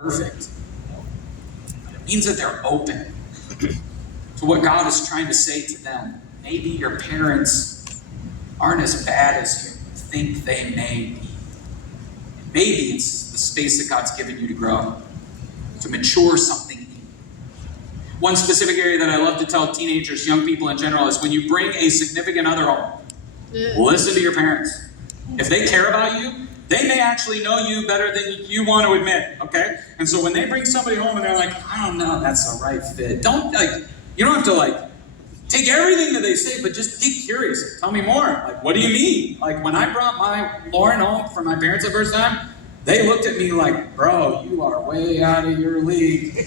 perfect. It means that they're open to what God is trying to say to them. Maybe your parents aren't as bad as you think they may be. Maybe it's the space that God's given you to grow, to mature something in. One specific area that I love to tell teenagers, young people in general, is when you bring a significant other home, listen to your parents. If they care about you, they may actually know you better than you want to admit, okay? And so when they bring somebody home and they're like, I don't know, that's the right fit. You don't have to take everything that they say, but just get curious. Tell me more. What do you mean? When I brought my Lauren home for my parents the first time, they looked at me like, bro, you are way out of your league.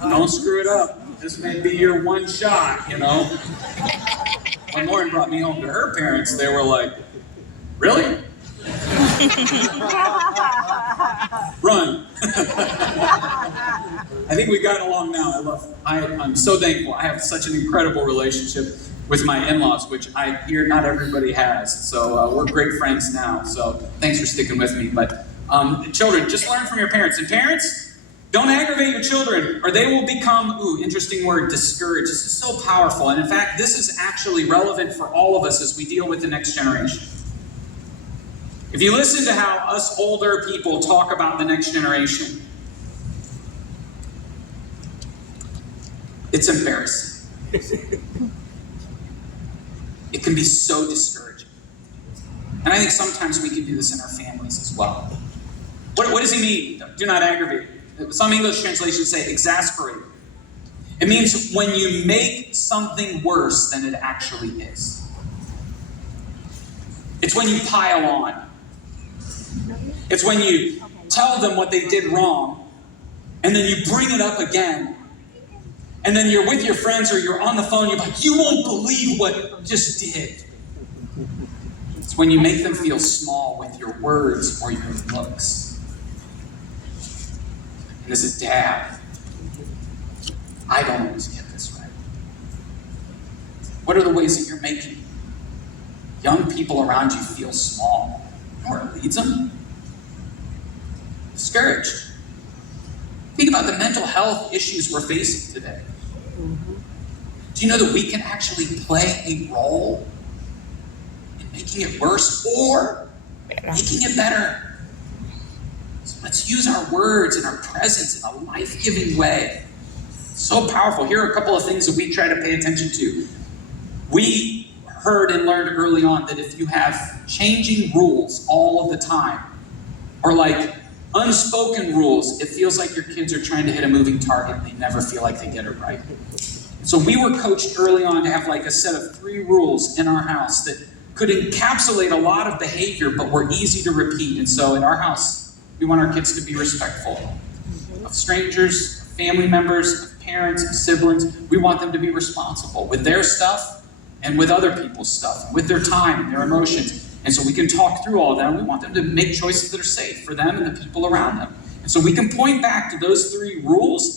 Don't screw it up. This may be your one shot, When Lauren brought me home to her parents, they were like, really? Run. I think we got along now. I'm so thankful. I have such an incredible relationship with my in-laws, which I hear not everybody has. So we're great friends now. So thanks for sticking with me. But children, just learn from your parents. And parents, don't aggravate your children or they will become, interesting word, discouraged. This is so powerful. And in fact, this is actually relevant for all of us as we deal with the next generation. If you listen to how us older people talk about the next generation, it's embarrassing. It can be so discouraging. And I think sometimes we can do this in our families as well. What does he mean? Do not aggravate. Some English translations say exasperate. It means when you make something worse than it actually is. It's when you pile on. It's when you tell them what they did wrong, and then you bring it up again. And then you're with your friends or you're on the phone, you're like, you won't believe what you just did. It's when you make them feel small with your words or your looks. And as a dad, I don't always get this right. What are the ways that you're making young people around you feel small? You know where it leads them? Discouraged. Think about the mental health issues we're facing today. Do you know that we can actually play a role in making it worse or making it better? So let's use our words and our presence in a life-giving way. So powerful. Here are a couple of things that we try to pay attention to. We heard and learned early on that if you have changing rules all of the time, or unspoken rules, it feels like your kids are trying to hit a moving target and they never feel like they get it right. So we were coached early on to have a set of 3 rules in our house that could encapsulate a lot of behavior, but were easy to repeat. And so in our house, we want our kids to be respectful of strangers, family members, of parents, of siblings. We want them to be responsible with their stuff and with other people's stuff, with their time and their emotions. And so we can talk through all of that. We want them to make choices that are safe for them and the people around them. And so we can point back to those 3 rules